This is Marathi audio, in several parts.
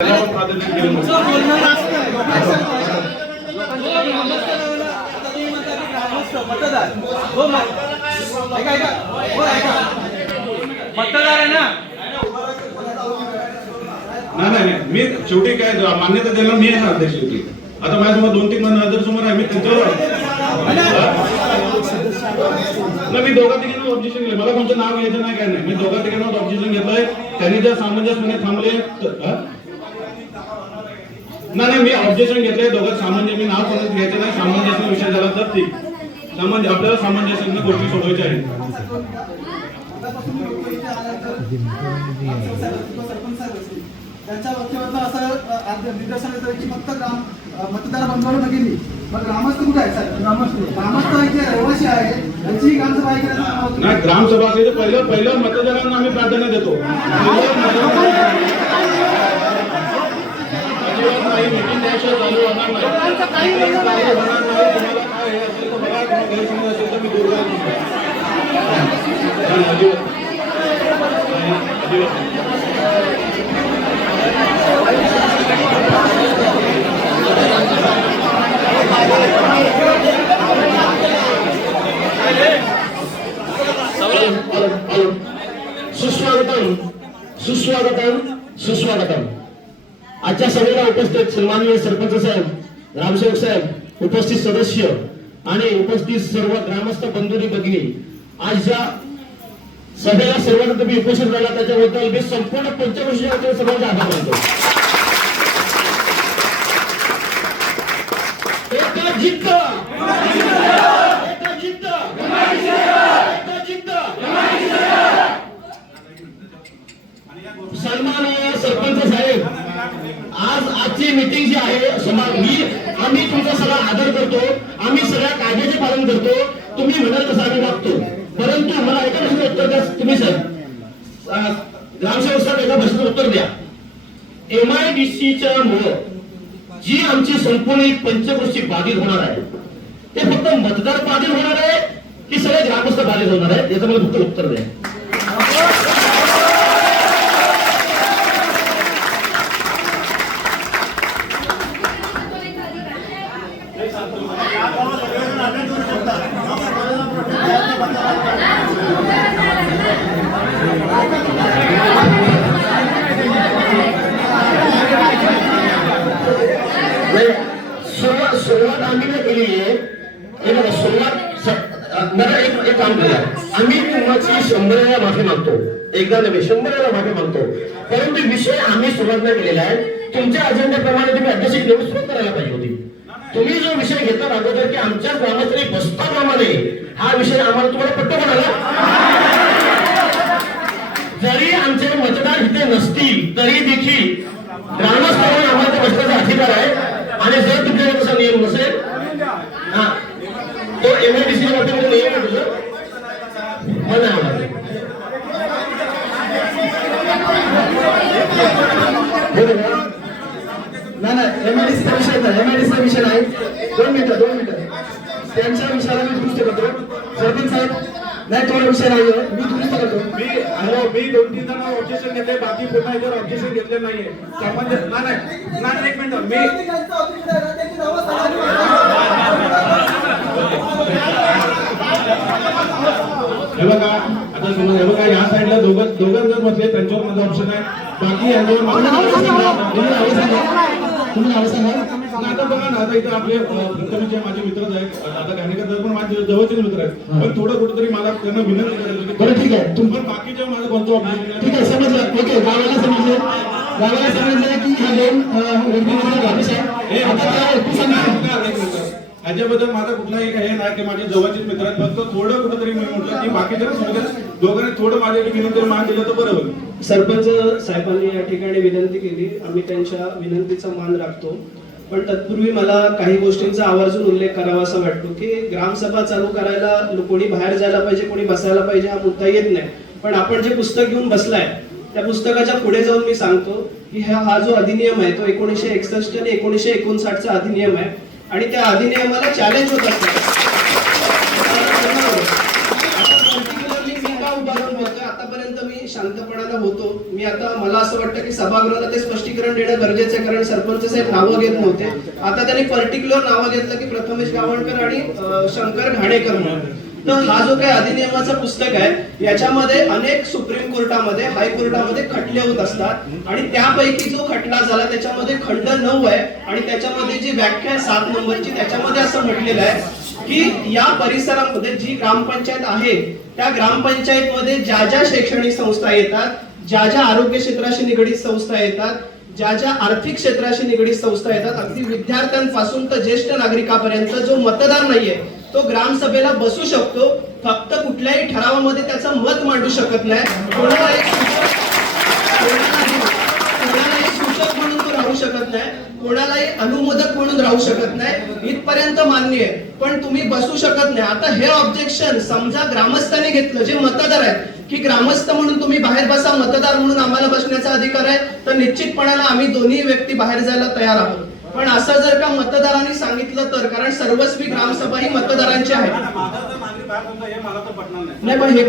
मतदार आहे ना. नाही मी शेवटी काय मान्यता द्यायला मी आहे अध्यक्ष शेवटी. आता माझ्यासमोर 2-3 नजर समोर आहे, मी त्यांच्यावर मी दोघा तिघांना ऑब्जेक्शन घेतलं. मला कोणतं नाव घ्यायचं नाही, काय नाही. मी दोघा तिघांना ऑब्जेक्शन घेतलंय. त्यांनी जर सामंजस्यपणे थांबले नाही मी ऑब्जेक्शन घेतलंय. दोघं सामंजस्य, मी नाव कोणाचं घ्यायचं नाही. सामंजस्य विषय झाला तर ठीक. आपल्याला सामंजस्याने गोष्टी सोडवायच्या आहेत. त्यांच्या वक्तव्यात असं निदर्शन येतं की फक्त मतदार बंधवांना गेली, मग ग्रामस्थ कुठे आहे? सर ग्रामस्थ इथे रहिवासी आहे, त्यांची ग्रामसभा नाही. ग्रामसभा असेल तर पहिलं मतदारांना आम्ही प्राधान्य देतो. मीटिंग चालू होणार नाही. सुस्वागतम. आजच्या सभेला उपस्थित सन्माननीय सरपंच साहेब, ग्रामसेवक साहेब, उपस्थित सदस्य आणि उपस्थित सर्व ग्रामस्थ बंधू भगिनी, आज ज्या सभेला सर्वांना तुम्ही उपस्थित राहिला त्याच्याबद्दल मी संपूर्ण पंचवर्षीय सर्वांचे आभार मानतो. सन्माननीय सरपंच साहेब, आजची मीटिंग जी आहे आम्ही तुमचा सगळा आदर करतो. आम्ही सगळ्या कायद्याचे पालन करतो. तुम्ही म्हणाल तसं आम्ही वागतो. परंतु मला एका प्रश्नाचं उत्तर द्या. तुम्ही सर ग्रामसेवक साहेब एका प्रश्नाचं उत्तर द्या. MIDCच्या मुळे जी आमची संपूर्ण पंचकृषी बाधित होणार आहे, ते फक्त मतदार बाधित होणार आहे की सगळे ग्रामस्थ बाधित होणार आहे? याचं मला फक्त उत्तर द्या. सुरुवात आम्ही केली आहे. एक काम करूया, आम्ही तुमची 100 वेळा माफी मागतो. एकदा नव्हे 100 वेळा माफी मागतो. परंतु विषय आम्ही सुरुवात नाही केलेला आहे. तुमच्या अजेंड्याप्रमाणे तुम्ही अध्यक्ष निवड सुरू करायला पाहिजे होती. तुम्ही जो विषय घेतात अगोदर की आमच्या ग्रामातली बसताप्रमाणे हा विषय आम्हाला तुम्हाला पट्ट म्हणाला. जरी आमचे मतदार इथे नसतील तरी देखील ग्रामस्थांनी आम्हाला ते बसण्याचा अधिकार आहे. आणि जर तुमच्याकडे तसा नियम नसेल तो MIDC नियम आहे तुझं नाही MIDCचा विषय नाही. 2 मिनिटं त्यांच्या विषयाला मी दुरुस्त करतो. सरपंच साहेब नाही, थोडा विषय नाही, मी दुरुस्त करतो. मी 2-3 जण ऑब्जेक्शन घेतले, बाकी पुन्हा इतर ऑब्जेक्शन घेतले नाहीये. नाही एक मिनिट. हे बघा आता समज, हे बघा या साईडला दोघं जर बसले त्यांच्यावर माझा ऑप्शन आहे. बाकी यांच्यावर आता बघा ना, आता इथं आपले प्रथमचे माझे मित्रच आहेत. दादा घाणेकर पण माझे जवळचे मित्र आहेत. पण थोडं कुठेतरी मला त्यांना विनंती करायची होती. बरं ठीक आहे, पण बाकीच्या माझं कोणतं ऑप्शन नाही. ठीक आहे, समजलं. ओके, गावाला समजलं की हा दोन याच्याबद्दल माझा कुठलाही हे नाही की माझे जवळचे मित्र आहेत. फक्त थोडं कुठेतरी मी म्हटलं की बाकीच्या दोघांनी थोडं माझ्या विनंती मान दिलं तर बरं होईल. सरपंच साहेबांनी या ठिकाणी विनंती केली, आम्ही त्यांच्या विनंतीचा मान राखतो. पण तत्पूर्वी मला काही गोष्टींचा आवर्जून उल्लेख करावा असा वाटतो की ग्रामसभा चालू करायला कोणी बाहेर जायला पाहिजे, कोणी बसायला पाहिजे हा मुद्दा येत नाही. पण आपण जे पुस्तक घेऊन बसलाय त्या पुस्तकाच्या पुढे जाऊन मी सांगतो की हा जो अधिनियम आहे तो 1961 आणि 1959चा अधिनियम आहे आणि त्या अधिनियमाला चॅलेंज होत असतात. आतापर्यंत मी शांतपणानं होतो. मी आता मला असं वाटतं की सभागृहाला ते स्पष्टीकरण देणं गरजेचं आहे, कारण सरपंच साहेब नावं घेत नव्हते. आता त्यांनी पर्टिक्युलर नावं घेतलं की प्रथमेश गावणकर आणि शंकर घाणेकर म्हणून. तर हा जो काही अधिनियमाचं पुस्तक आहे याच्यामध्ये अनेक सुप्रीम कोर्टामध्ये, हायकोर्टामध्ये खटले होत असतात आणि त्यापैकी जो खटला झाला त्याच्यामध्ये खंड 9 आहे आणि त्याच्यामध्ये जी व्याख्या आहे 7 नंबरची, त्याच्यामध्ये असं म्हटलेलं आहे की या परिसरामध्ये जी ग्रामपंचायत आहे त्या ग्रामपंचायतमध्ये ज्या ज्या शैक्षणिक संस्था येतात, ज्या ज्या आरोग्य क्षेत्राशी निगडीत संस्था येतात, ज्या ज्या आर्थिक क्षेत्राशी निगडीत संस्था येतात, अगदी विद्यार्थ्यांपासून तर ज्येष्ठ नागरिकांपर्यंत जो मतदार नाहीये तो ग्रामसभेला बसू शकतो. फक्त कुठल्याही ठरावामध्ये त्याचं मत मांडू शकत नाही. कोणाला एक सूचक म्हणून तो राहू शकत नाही, कोणालाही अनुमोदक म्हणून राहू शकत नाही, इथपर्यंत मान्य आहे. पण तुम्ही बसू शकत नाही. आता हे ऑब्जेक्शन समजा ग्रामस्थांनी घेतलं, जे मतदार आहेत, की ग्रामस्थ म्हणून तुम्ही बाहेर बसा, मतदार म्हणून आम्हाला बसण्याचा अधिकार आहे, तर निश्चितपणाने आम्ही दोन्ही व्यक्ती बाहेर जायला तयार आहोत. पण असं जर का मतदारांनी सांगितलं तर, कारण सर्वस्वी ग्रामसभा ही मतदारांची आहे. नाही पण हे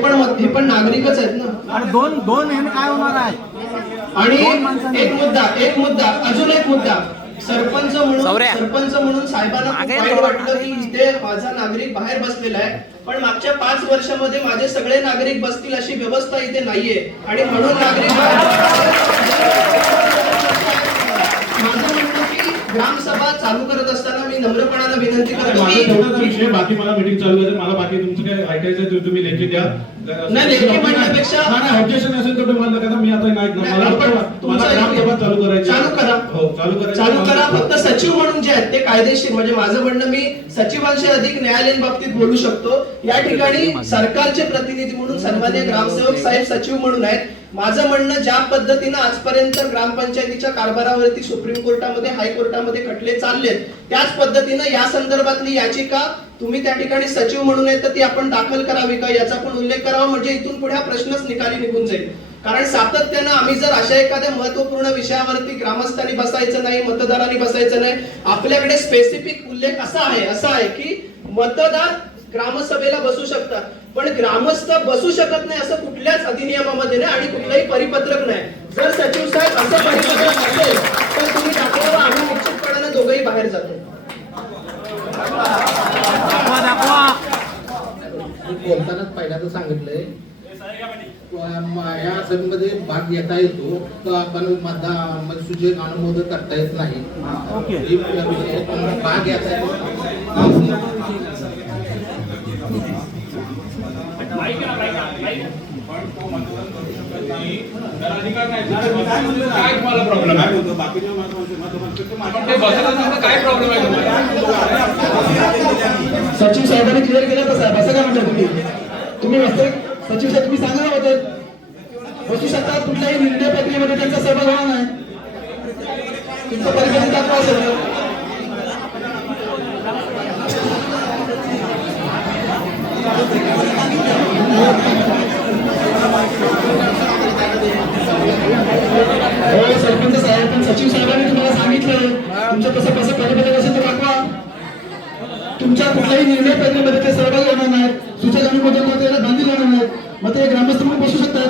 पण नागरिकच आहेत ना. दोन हे काय होणार आहे? आणि एक मुद्दा अजून एक मुद्दा, सरपंच म्हणून साहेबांना खूप वाईट वाटलं की इथे माझा नागरिक बाहेर बसलेला आहे, पण मागच्या 5 वर्षामध्ये माझे सगळे नागरिक बसतील अशी व्यवस्था इथे नाहीये आणि म्हणून नागरिक माझं म्हणणं की ग्रामसभा चालू करत असताना मी नम्रपणाने विनंती करतो माझा की तेवढाच विषय, बाकी मला मीटिंग चालू करायचं, मला बाकी तुमचं काय ऐकायचं आहे ते तुम्ही लेखी द्या. नाही, लेखी म्हणण्यापेक्षा नाही, ऑब्जेक्शन असेल तर तुम्ही मला मी आता नाही ऐकणार. मला ग्रामसभा चालू करायची. चालू करा. हो, चालू करा. फक्त सचिव म्हणून जे आहेत ते कायदेशीर, म्हणजे माझं म्हणणं मी सचिवांशी अधिक न्यायालयीन बाबतीत बोलू शकतो. या ठिकाणी सरकारचे प्रतिनिधी म्हणून सन्माननीय ग्रामसेवक साहेब सचिव म्हणून आहेत. माझं म्हणणं, ज्या पद्धतीनं आजपर्यंत ग्रामपंचायतीच्या कारभारावरती सुप्रीम कोर्टामध्ये, हायकोर्टामध्ये खटले चाललेत, त्याच पद्धतीनं या संदर्भातली याचिका तुम्ही त्या ठिकाणी सचिव म्हणून आहे तर ती आपण दाखल करावी का याचा पण उल्लेख करावा, म्हणजे इथून पुढे हा प्रश्नच निकाली निघून जाईल. कारण सातत्यानं आम्ही जर अशा एखाद्या महत्वपूर्ण विषयावरती ग्रामस्थांनी बसायचं नाही, मतदारांनी बसायचं नाही, आपल्याकडे स्पेसिफिक उल्लेख असा आहे की मतदार ग्रामसभेला बसू शकतात, पण ग्रामस्थ बसू शकत नाही असं कुठल्याच अधिनियमामध्ये नाही आणि कुठलंही परिपत्रक नाही. जर सचिव साहेब असं परिपत्रक असेल तर तुम्ही दाखवा, आम्ही निश्चितपणाने दोघंही बाहेर जातो. बोलतानाच पहिल्यांदा सांगितलंय या सभेमध्ये भाग घेता येतो, तर आपण मतदान सूचक अनुमोदन करता येत नाही. भाग घेता येतो. काय तुम्हाला प्रॉब्लेम आहे? सचिव साहेबांनी क्लिअर केलं तर साहेब असं काय म्हणता तुम्ही बसताय? सचिव साहेब तुम्ही सांगा होतं बसू शकता, कुठल्याही निर्णय प्रक्रियेमध्ये त्यांचा सहभाग होणार नाही. तुमचं परिचय दाखवा असेल सरपंच साहेब, पण सचिव साहेबांनी तुम्हाला सांगितलं तुमचं कसं परिपत्रक असेल तर दाखवा. तुमच्या कुठल्याही निर्णय प्रक्रियेमध्ये ते सहभागी होणार नाहीत, सूचक अनुमोदनामध्ये त्याला बांधील होणार नाहीत, मग ते ग्रामस्थ म्हणून बसू शकतात.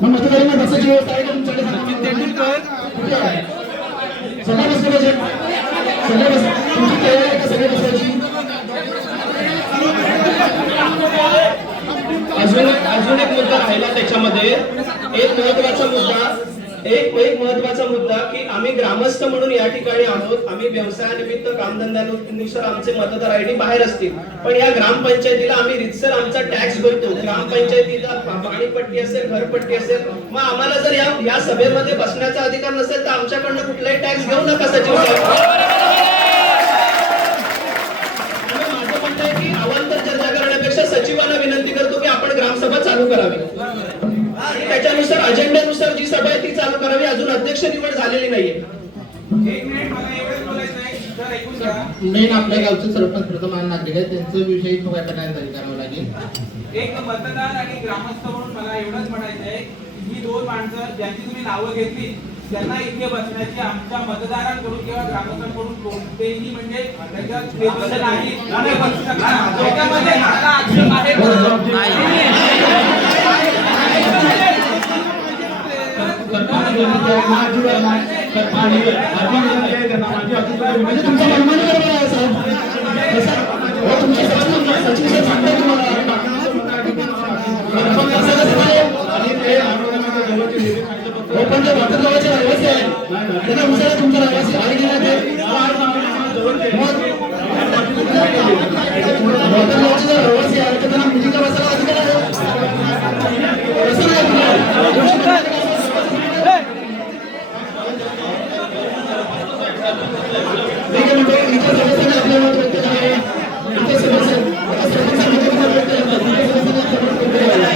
मग मतदारांना बसायची व्यवस्था आहे का तुमच्याकडे? कुठे आहे? सगळे बसले पाहिजे, सगळे बस. तुमची तयारी आहे का सगळे बसायची? अजून एक मुद्दा राहिला त्याच्यामध्ये, एक महत्वाचा मुद्दा की आम्ही ग्रामस्थ म्हणून या ठिकाणी आहोत, आम्ही व्यवसायानिमित्त, कामधंद्यानुसार आमचे मतदार आयडी बाहेर असतील, पण या ग्रामपंचायतीला आम्ही रितसर आमचा टॅक्स भरतो. ग्रामपंचायतीला पाणीपट्टी असेल, घरपट्टी असेल, मग आम्हाला जर या सभेमध्ये बसण्याचा अधिकार नसेल तर आमच्याकडनं कुठलाही टॅक्स घेऊ नका सचिव साहेब. माझं म्हणणं आहे की अवांतर चर्चा करण्यापेक्षा सचिवांना विनंती करतो की आपण ग्रामसभा चालू करावी आणि त्याच्यानुसार अजेंड्यानुसार जी सभा आहे ती चालू करावी. अजून अध्यक्ष निवड झालेली नाहीये. मेन आपल्या गावचे सरपंच प्रथम नागरिक आहे, त्यांचा विषयी करण्यात करावं लागेल. एक मतदार आणि ग्रामस्थ म्हणून मला एवढंच म्हणायचं आहे, ही दोन माणसं ज्यांची तुम्ही नावं घेतली त्यांना इथे बसण्याची आमच्या मतदारांकडून किंवा ग्रामस्थांकडून कोणतेही म्हणजे त्याच्यात निर्बंध नाही. त्याच्यामध्ये मला आक्षेप आहे विनंती आहे, माझी विनंती आहे, तर माझी विनंती आहे त्यांना, माझी अतिशय म्हणजे विनंती तुमचा आहे. मनमानी बरोबर आहे साहेब. हो, तुमचे सचिव साहेब सांगताय तुम्हाला. असं कसं काय? आणि ते आठवड्यामध्ये जवळचे नेते सांगितलं फक्त हो, पण ते वाटतगावाचे रहिवासी आहे. त्यांना विचारा तुमचा रहिवासी आहे की नाही ते. वाटतगावाचे जर रहिवासी आहे तर त्यांना मिटिंगला बसायला अधिकार आहे. कसं नाही तुम्हाला? ठीक आहे म्हणजे इथे सदस्यांनी आपल्या मत व्यक्त करावे. इथे सदस्य आता सरपंचांनी मत व्यक्त करतात. इथे सदस्यांनी आपलं मत व्यक्त करावे.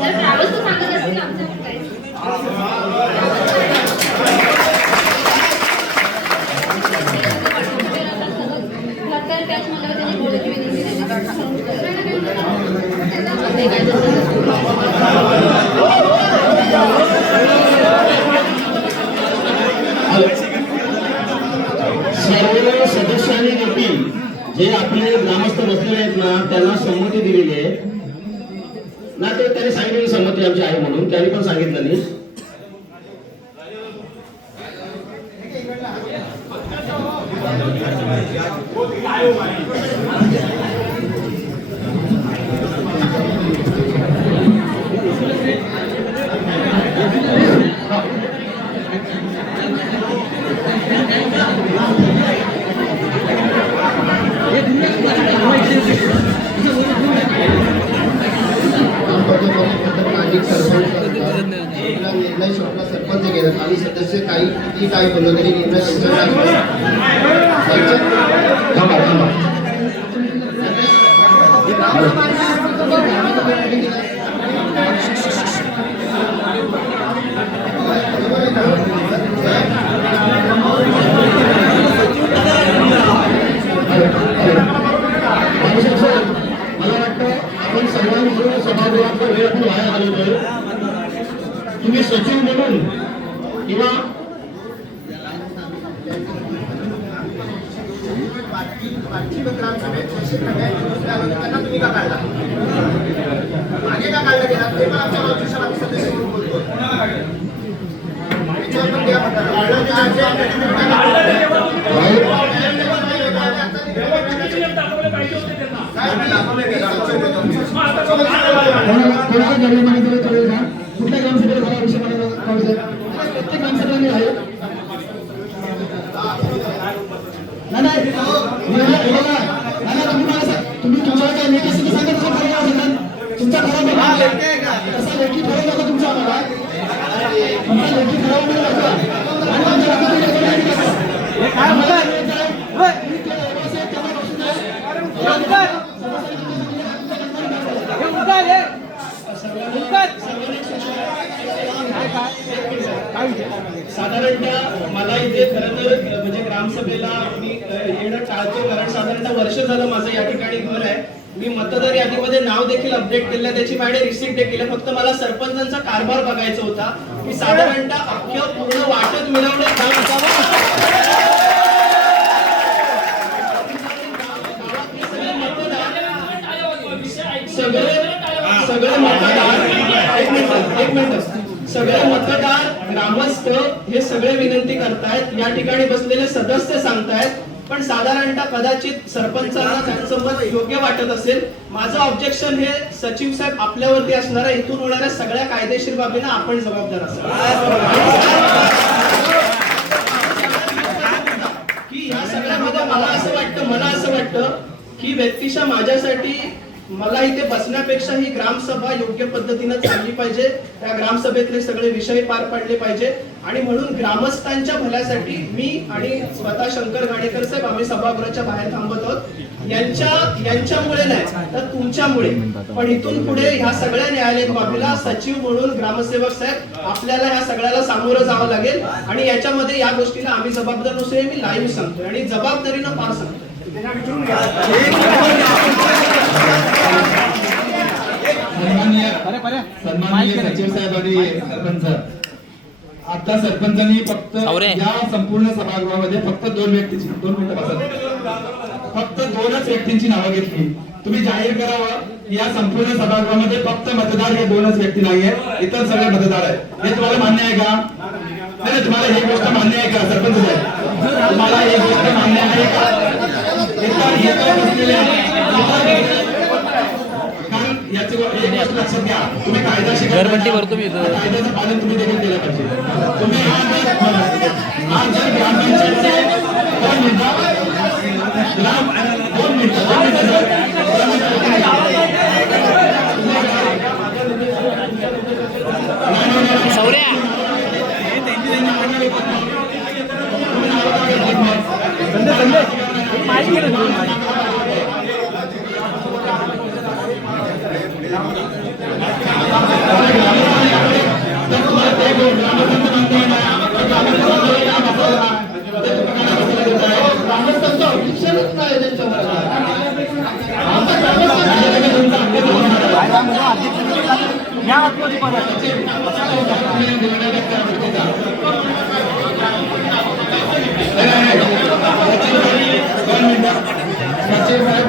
जर ट्रॅव्हल्स सांगत असतील आमच्याकडे काही घरकर कॅश मला त्यांनी बोलायची विनंती सर्व सदस्यांनी देखील जे आपले ग्रामस्थ बसलेले आहेत ना त्यांना संमती दिलेली आहे ना, ते त्यांनी सांगितलेली संमती आमची आहे म्हणून त्यांनी पण सांगितलं नाही. निर्णय स्वतः सरपंच घेतात आणि सदस्य काही किती काय बोललो तरी निर्णय मला वाटतं आपण सर्वांनी सभागृहाचा वेळ आपण वाया घालवतोय. तुम्ही सचिव म्हणून किंवा कोणाला गरजेमाने दिलं कळेल का? कुठल्या ग्रामसभेला झाला विषय मला कळेल. प्रत्येक ग्रामसभेला आहे. नाही तुम्ही मला तुम्ही तुमच्या काय लेखी असेल तर सांगा, तसं ठरवा असेल तुमचा ठराव तसा लेखी ठरवू नका तुमचा आम्हाला. तुमचा लेखी ठराव मिळेल नका आणि आमच्या साधारणतः मला इथे खरं तर म्हणजे ग्रामसभेला मी येणं टाळतो, कारण साधारणतः वर्ष झालं माझं या ठिकाणी घर आहे. मी मतदार यादीमध्ये नाव देखील अपडेट केलं, त्याची माझ्याकडे रिसिप्ट देखील आहे. फक्त मला सरपंचांचा कारभार बघायचा होता की साधारणतः अख्खं पूर्ण वाटत मिळवणं काम सगळे मतदार एक मिनिट सगळे मतदार ग्रामस्थ हे सगळे विनंती करतायत, या ठिकाणी बसलेले सदस्य सांगतायत, पण साधारणतः कदाचित सरपंचांना त्यांचं मत योग्य वाटत असेल. माझं ऑब्जेक्शन हे सचिव साहेब आपल्यावरती असणाऱ्या इथून होणाऱ्या सगळ्या कायदेशीर बाबींना आपण जबाबदार असाल की या सगळ्यामध्ये मला असं वाटतं की व्यक्तिशः माझ्यासाठी मला इथे बसण्यापेक्षा ही ग्रामसभा योग्य पद्धतीने चालली पाहिजे, त्या ग्रामसभेतले सगळे विषय पार पडले पाहिजे. आणि म्हणून ग्रामस्थांच्या भल्यासाठी मी आणि स्वतः शंकर घाणेकर साहेब आम्ही सभागृहाच्या बाहेर थांबत आहोत. यांच्यामुळे नाही तर तुमच्यामुळे. पण इथून पुढे ह्या सगळ्या न्यायालयीन बाबीला सचिव म्हणून ग्रामसेवक साहेब आपल्याला ह्या सगळ्याला सामोरं जावं लागेल आणि याच्यामध्ये या गोष्टीला आम्ही जबाबदार नसू हे मी लाईव्ह सांगतोय आणि जबाबदारीनं पार सांगतोय. सन्माननीय सचिव साहेब आणि सरपंच, आता सरपंचांनी फक्त या संपूर्ण सभागृहामध्ये फक्त 2 व्यक्तीची 2 मिनिटं बसा, फक्त 2च व्यक्तींची नावं घेतली. तुम्ही जाहीर करावं या संपूर्ण सभागृहामध्ये फक्त मतदार हे 2च व्यक्ती नाहीये, इतर सगळे मतदार आहेत. हे तुम्हाला मान्य आहे का? नाही, तुम्हाला ही गोष्ट मान्य आहे का सरपंच साहेब? तुम्हाला ही गोष्ट मान्य आहे का? इतर बसलेले कारण याची एक गोष्ट लक्षात घ्या, तुम्ही कायदा शिकवता, कायद्याचं पालन तुम्ही देखील केलं पाहिजे. तुम्ही आज जर ग्रामपंचायतचे 2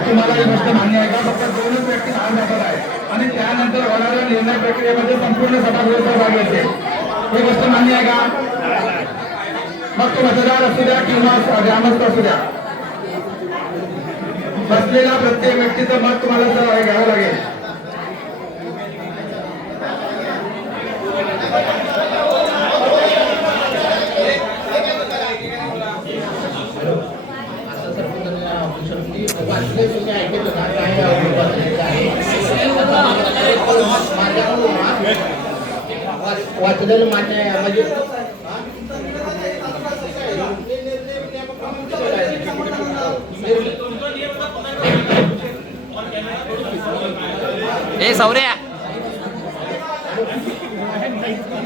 तुम्हाला ही गोष्ट मान्य आहे का? फक्त 2च व्यक्ती नाव दाखल आहे आणि त्यानंतर होणाऱ्या निर्णय प्रक्रियेमध्ये संपूर्ण सभागृह सहभागी असेल. ही गोष्ट मान्य आहे का? मग तो मतदार असू द्या किंवा ग्रामस्थ असू द्या, बसलेला प्रत्येक व्यक्तीचं मत तुम्हाला घ्यावं लागेल. वाचलेलं मान्य आहे म्हणजे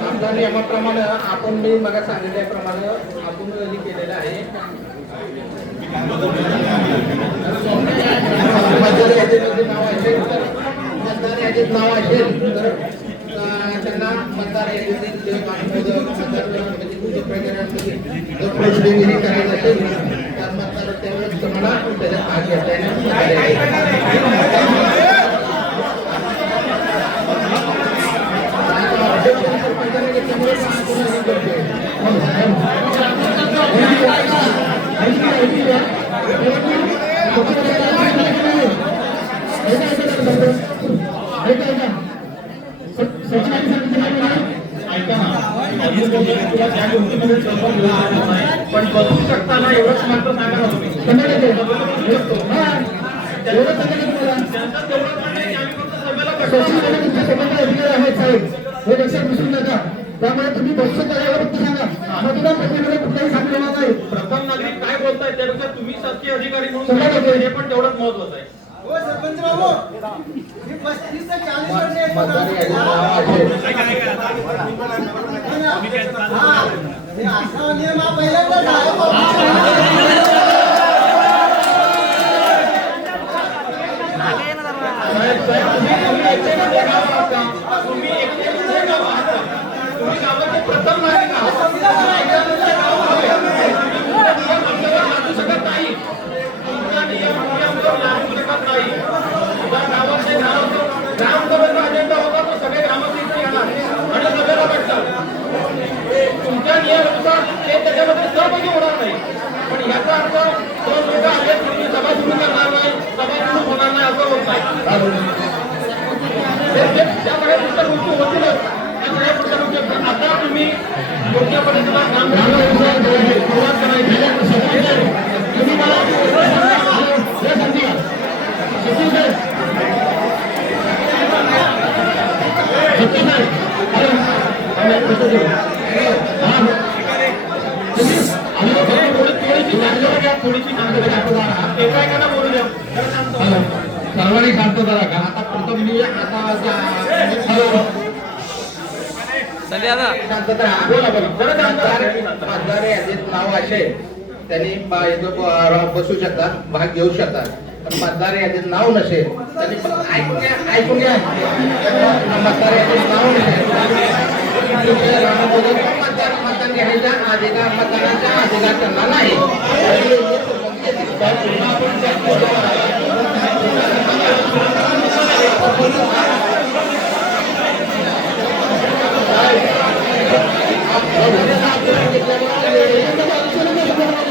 आपल्या नियमाप्रमाणे आपण मी मग सांगितल्याप्रमाणे आपण केलेलं आहे. मतदार यादीमध्ये नाव असेल तर मतदार यादीत नाव असेल तर त्यांना मतदार यादीतील जर प्रोसिडिंग करायचं असेल तर मतदार त्यावेळेस तुम्हाला त्याचा भाग घेता पण बसू शकताना एवढंच मात्र सांगा तुम्ही हे लक्षात विसरू नका. त्यामुळे तुम्ही बसू करायला फक्त सांगा, मतदान प्रक्रियेमध्ये कुठलाही सांगणार नाही. प्रथम नागरिक काय बोलतायत त्यापेक्षा तुम्ही शासकीय अधिकारी म्हणून हे पण तेवढंच महत्वाचं आहे. सरपंच बाबू 35 ते 40 वर्ष मतदार यादीत नाव असेल असा नियम हा पहिल्यांदा प्रथम नागरिक ग्रामसभेचा अजेंडा होता तो सगळे ग्रामस्थ येणार आणि सभेला भेटतात. तुमच्या नियमानुसार ते त्याच्यामध्ये सहभागी होणार नाही, पण याचा अर्थ 2 लोक आले तुम्ही सभा सुरू करणार नाही, सभा सुरू होणार नाही असं होत नाही. त्यामुळे पुढच्या गोष्टी होतीलच. त्यामुळे पुढच्या गोष्टी आता तुम्ही योग्य पद्धतीला सुरुवात करायची. तुम्ही मला सर्वांनी शांत जरा का. आता प्रथम मी मतदार यादीत नाव असेल त्यांनी बसू शकतात, भाग घेऊ शकतात. पण मतदार यादीत नाव नसेल त्यांनी ऐकून घ्या. मतदार यादीत नाव नसेल मतदार विरोधात मतदान घेण्याचा अधिकार मतदानाचा अधिकार त्यांना नाही. तर पुन्हा आपण